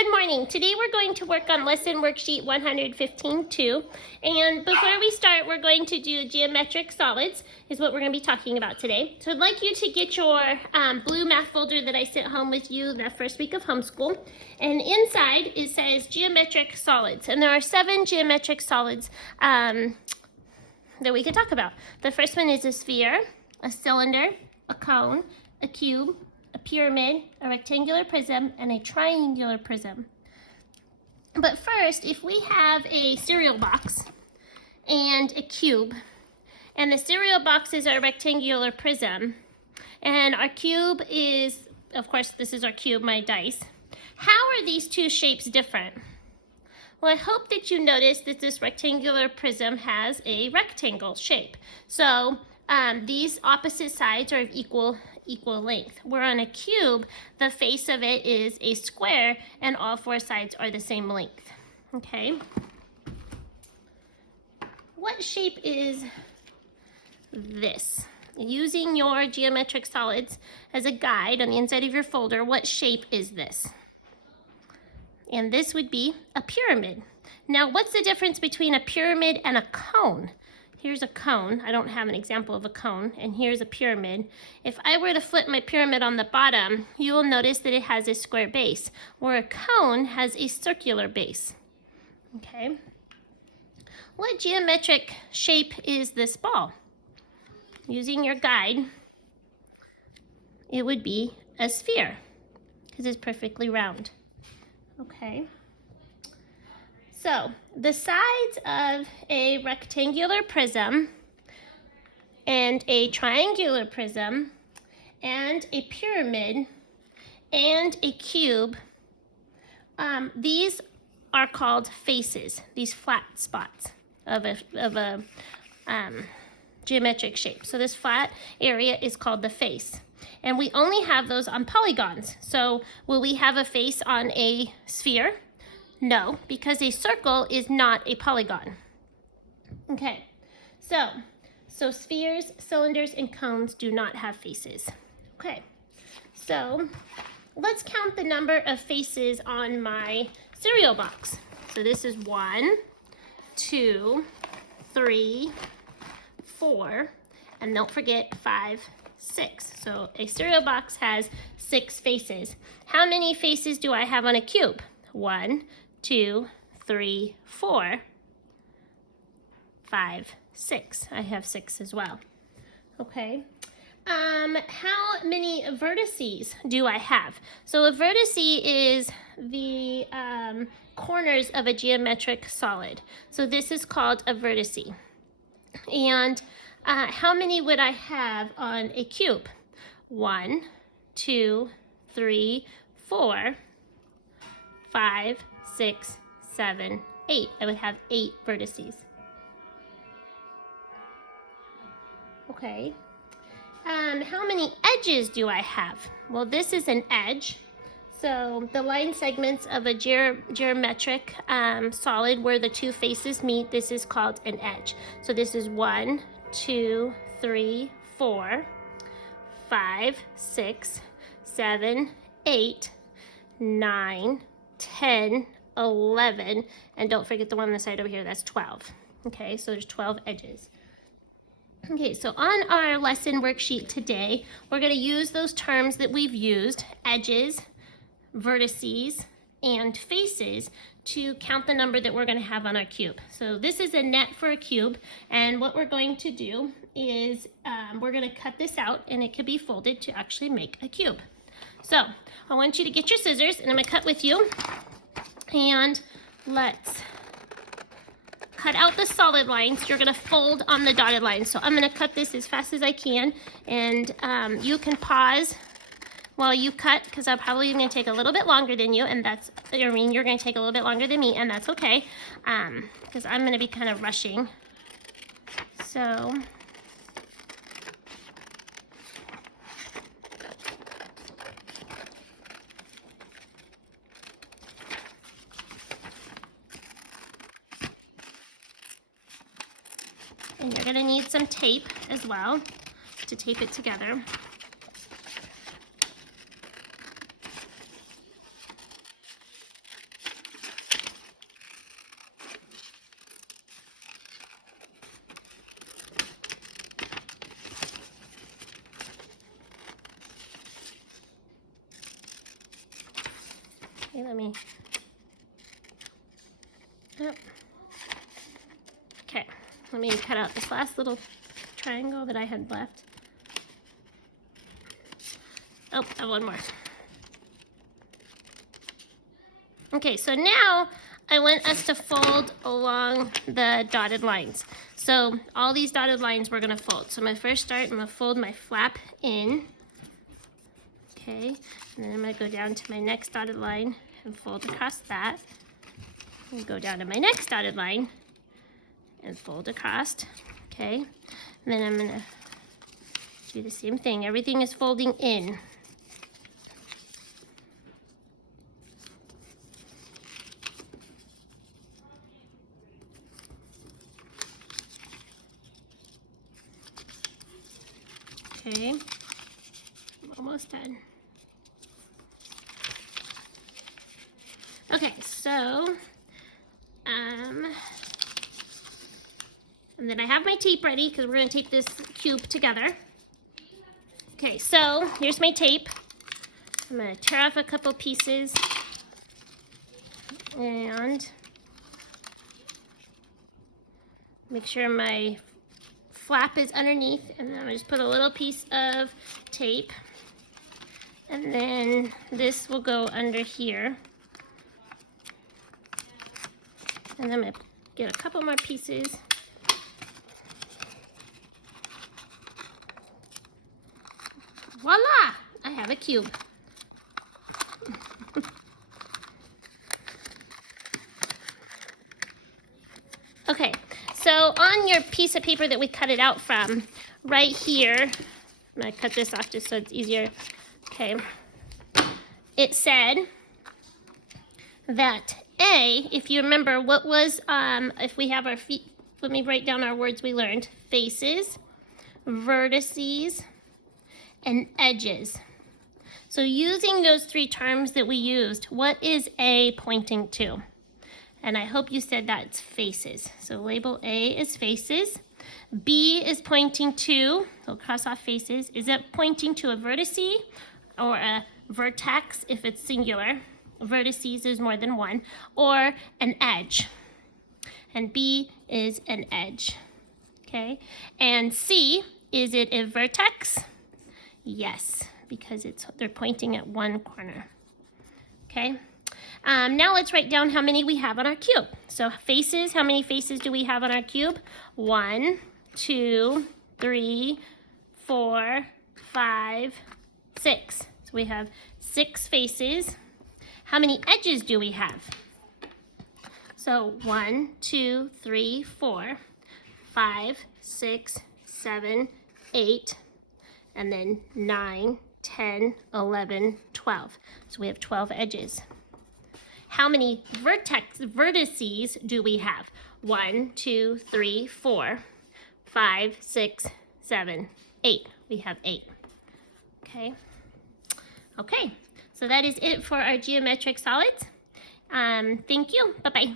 Good morning. Today we're going to work on lesson worksheet 115-2. And before we start, we're going to do geometric solids is what we're going to be talking about today. So I'd like you to get your blue math folder that I sent home with you the first week of homeschool. And inside it says geometric solids. And there are 7 geometric solids that we can talk about. The first one is a sphere, a cylinder, a cone, a cube, a pyramid, a rectangular prism, and a triangular prism. But first, if we have a cereal box and a cube, and the cereal box is our rectangular prism, and our cube is, of course, this is our cube, my dice, how are these two shapes different? Well, I hope that you notice that this rectangular prism has a rectangle shape. So these opposite sides are of equal length. Where on a cube, the face of it is a square and all 4 sides are the same length. Okay. What shape is this? Using your geometric solids as a guide on the inside of your folder, what shape is this? And this would be a pyramid. Now, what's the difference between a pyramid and a cone? Here's a cone. I don't have an example of a cone. And here's a pyramid. If I were to flip my pyramid on the bottom, you will notice that it has a square base, where a cone has a circular base. Okay. What geometric shape is this ball? Using your guide, it would be a sphere, because it's perfectly round. Okay. So the sides of a rectangular prism and a triangular prism and a pyramid and a cube, these are called faces, these flat spots of a geometric shape. So this flat area is called the face. And we only have those on polygons. So will we have a face on a sphere? No, because a circle is not a polygon. Okay, so spheres, cylinders, and cones do not have faces. Okay, so let's count the number of faces on my cereal box. So this is 1, 2, 3, 4, and don't forget 5, 6. So a cereal box has 6 faces. How many faces do I have on a cube? 1, 2, 3, 4, 5, 6. I have 6 as well. Okay. How many vertices do I have? So a vertice is the corners of a geometric solid. So this is called a vertice. And how many would I have on a cube? 1, 2, 3, 4, 5, 6, 7, 8. I would have 8 vertices. Okay. How many edges do I have? Well, this is an edge. So the line segments of a geometric solid where the 2 faces meet, this is called an edge. So this is 1, 2, 3, 4, 5, 6, 7, 8, 9, 10, 11, and don't forget the one on the side over here, that's 12. Okay, so there's 12 edges. Okay, so on our lesson worksheet today, we're going to use those terms that we've used, edges, vertices, and faces, to count the number that we're going to have on our cube. So this is a net for a cube, and what we're going to do is we're going to cut this out, and it can be folded to actually make a cube. So I want you to get your scissors, and I'm going to cut with you, and let's cut out the solid lines. You're going to fold on the dotted lines. So I'm going to cut this as fast as I can, and you can pause while you cut, because I'm probably going to take a little bit longer than you, and you're going to take a little bit longer than me, and that's okay, because I'm going to be kind of rushing. So and you're going to need some tape as well to tape it together. Okay, let me, oh. Okay, let me cut out this last little triangle that I had left. Oh, I have one more. Okay, so now I want us to fold along the dotted lines. So all these dotted lines we're gonna fold. So I'm gonna first start, I'm gonna fold my flap in. Okay, and then I'm gonna go down to my next dotted line and fold across that. And go down to my next dotted line and fold across. Okay, and then I'm gonna do the same thing. Everything is folding in. Okay, I'm almost done. Okay, so, and then I have my tape ready because we're gonna tape this cube together. Okay, so here's my tape. I'm gonna tear off a couple pieces and make sure my flap is underneath, and then I'm gonna just put a little piece of tape, and then this will go under here. And I'm gonna get a couple more pieces. Voila! I have a cube. Okay, so on your piece of paper that we cut it out from, right here, I'm gonna cut this off just so it's easier. Okay, it said that A, if you remember, what was, if we have our feet, let me write down our words we learned. Faces, vertices, and edges. So using those three terms that we used, what is A pointing to? And I hope you said that's faces. So label A is faces. B is pointing to, so cross off faces. Is it pointing to a vertice or a vertex if it's singular? Vertices is more than one, or an edge. And B is an edge, okay? And C, is it a vertex? Yes, because they're pointing at one corner, okay? Now let's write down how many we have on our cube. So faces, how many faces do we have on our cube? 1, 2, 3, 4, 5, 6. So we have 6 faces. How many edges do we have? So 1, 2, 3, 4, 5, 6, 7, 8, and then 9, 10, 11, 12. So we have 12 edges. How many vertices do we have? 1, 2, 3, 4, 5, 6, 7, 8. We have 8. Okay. Okay. So that is it for our geometric solids. Thank you. Bye-bye.